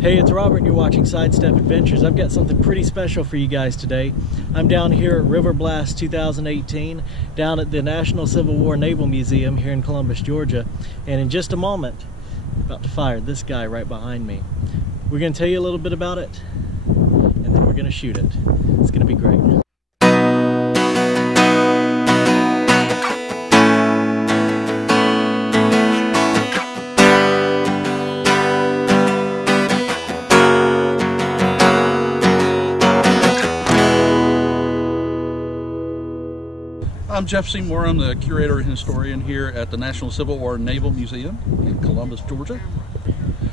Hey, it's Robert and you're watching Sidestep Adventures. I've got something pretty special for you guys today. I'm down here at River Blast 2018, down at the National Civil War Naval Museum here in Columbus, Georgia. And in just a moment, I'm about to fire this guy right behind me. We're going to tell you a little bit about it, and then we're going to shoot it. It's going to be great. I'm Jeff Seymour. I'm the curator and historian here at the National Civil War Naval Museum in Columbus, Georgia.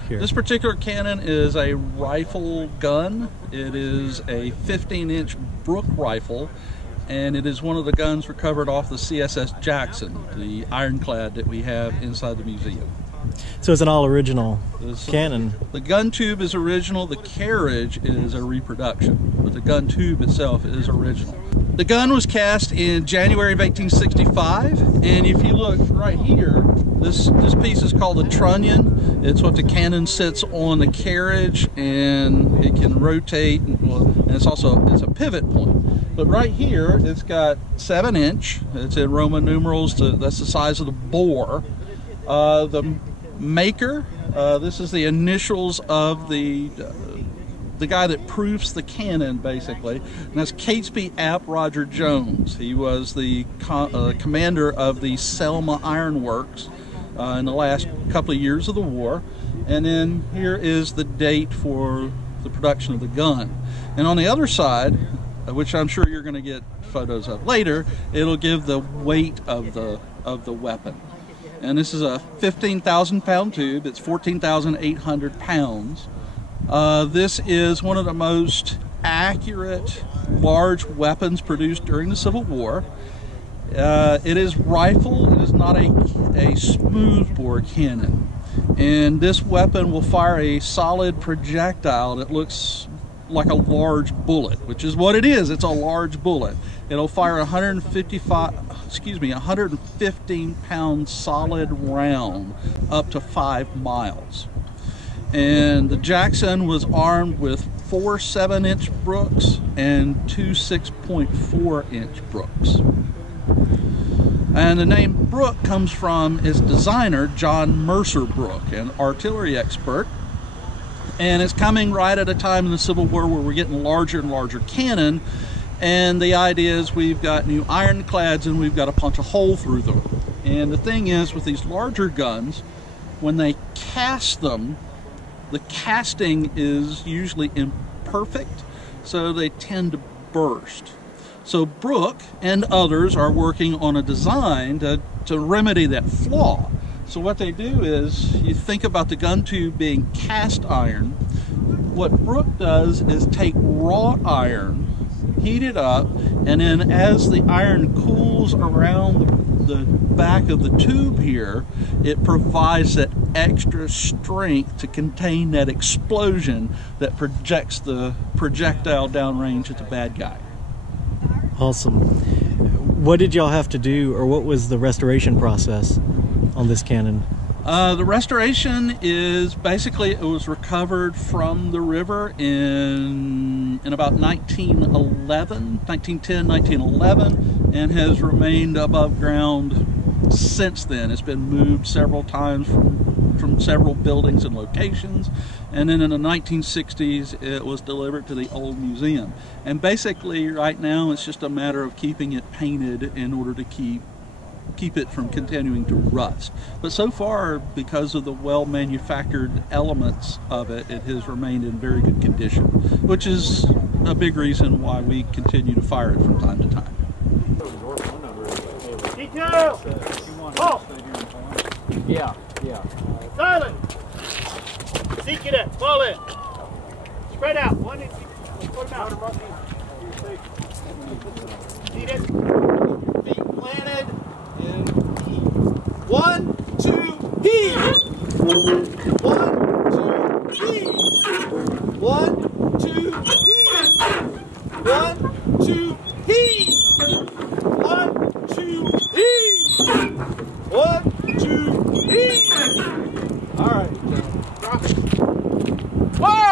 This particular cannon is a rifle gun. It is a 15-inch Brooke rifle, and it is one of the guns recovered off the CSS Jackson, the ironclad that we have inside the museum. So it's an all-original cannon. The gun tube is original, the carriage is a reproduction, but the gun tube itself is original. The gun was cast in January of 1865, and if you look right here, this piece is called a trunnion. It's what the cannon sits on the carriage, and it can rotate, and it's a pivot point. But right here, it's got 7-inch. It's in Roman numerals. That's the size of the bore. The maker, this is the initials of the guy that proofs the cannon, basically, and that's Catesby Ap Roger Jones. He was the commander of the Selma Iron Works in the last couple of years of the war. And then here is the date for the production of the gun. And on the other side, which I'm sure you're going to get photos of later, it'll give the weight of the weapon. And this is a 15,000-pound tube. It's 14,800 pounds. This is one of the most accurate large weapons produced during the Civil War. It is rifle. It is not a smoothbore cannon. And this weapon will fire a solid projectile that looks like a large bullet, which is what it is. It's a large bullet. It'll fire 115-pound solid round up to 5 miles. And the Jackson was armed with 4 7-inch Brookes and 2 6.4-inch Brookes. And the name Brooke comes from its designer, John Mercer Brooke, an artillery expert. And it's coming right at a time in the Civil War where we're getting larger and larger cannon. And the idea is we've got new ironclads and we've got to punch a hole through them. And the thing is, with these larger guns, when they cast them, the casting is usually imperfect, so they tend to burst. So Brooke and others are working on a design to remedy that flaw. So what they do is, you think about the gun tube being cast iron. What Brooke does is take wrought iron, heat it up, and then as the iron cools around the back of the tube here, it provides that extra strength to contain that explosion that projects the projectile downrange at the bad guy. Awesome. What did y'all have to do, or what was the restoration process on this cannon? The restoration is basically, it was recovered from the river in about 1910, 1911, and has remained above ground since then. It's been moved several times from several buildings and locations, and then in the 1960s it was delivered to the old museum. And basically right now it's just a matter of keeping it painted in order to keep it from continuing to rust. But so far, because of the well-manufactured elements of it, it has remained in very good condition, which is a big reason why we continue to fire it from time to time. Detail! Oh! Yeah. Silent! Seek it in, fall in. Spread out. One inch. Put them out. Seat it. Feet planted. And heave. 1, 2, heave! 1, 2, heave! 1, 2, heave! 1, 2, heave! 1, 2, heave! 1, 2, heave! All right, drop it. Fire!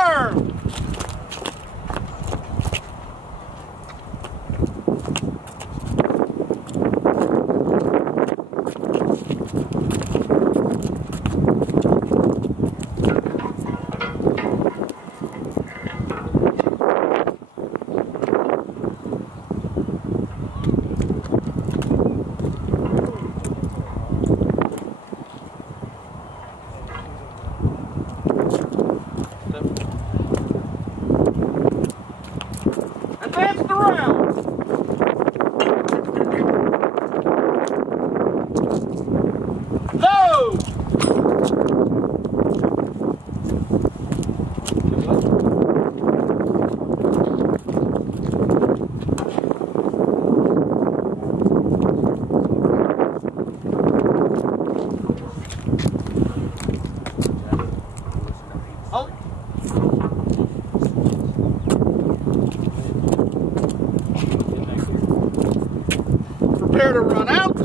Prepare to run out.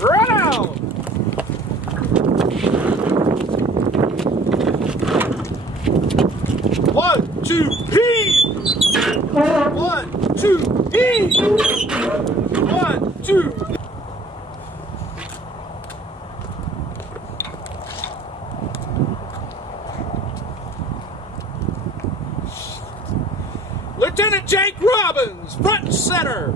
Run out. 1, 2, heave. 1, 2, heave. 1, 2. Lieutenant Jake Robbins, front and center.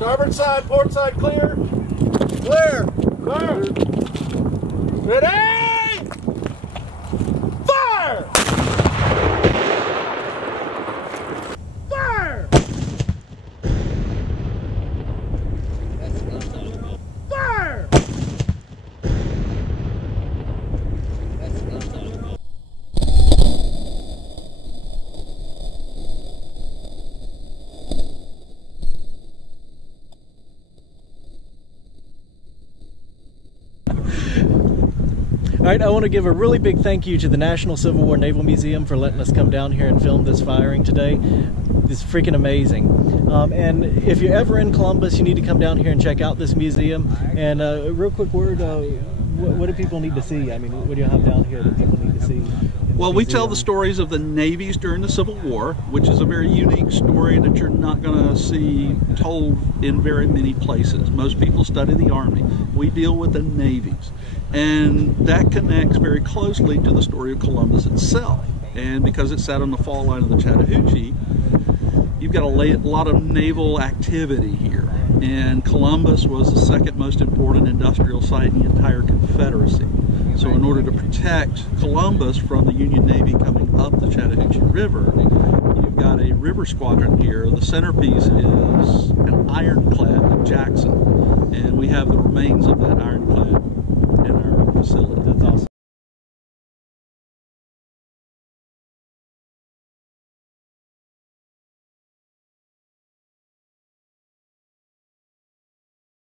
Starboard side, port side clear. Clear. Clear. Ready? Fire! Fire! Fire! All right, I want to give a really big thank you to the National Civil War Naval Museum for letting us come down here and film this firing today. It's freaking amazing. And if you're ever in Columbus, you need to come down here and check out this museum. And a real quick word, what do people need to see? I mean, what do you have down here that people need to see? Well, we tell the stories of the navies during the Civil War, which is a very unique story that you're not going to see told in very many places. Most people study the Army. We deal with the navies. And that connects very closely to the story of Columbus itself. And because it sat on the fall line of the Chattahoochee, you've got a lot of naval activity here. And Columbus was the second most important industrial site in the entire Confederacy. So in order to protect Columbus from the Union Navy coming up the Chattahoochee River, you've got a river squadron here. The centerpiece is an ironclad at Jackson. And we have the remains of that ironclad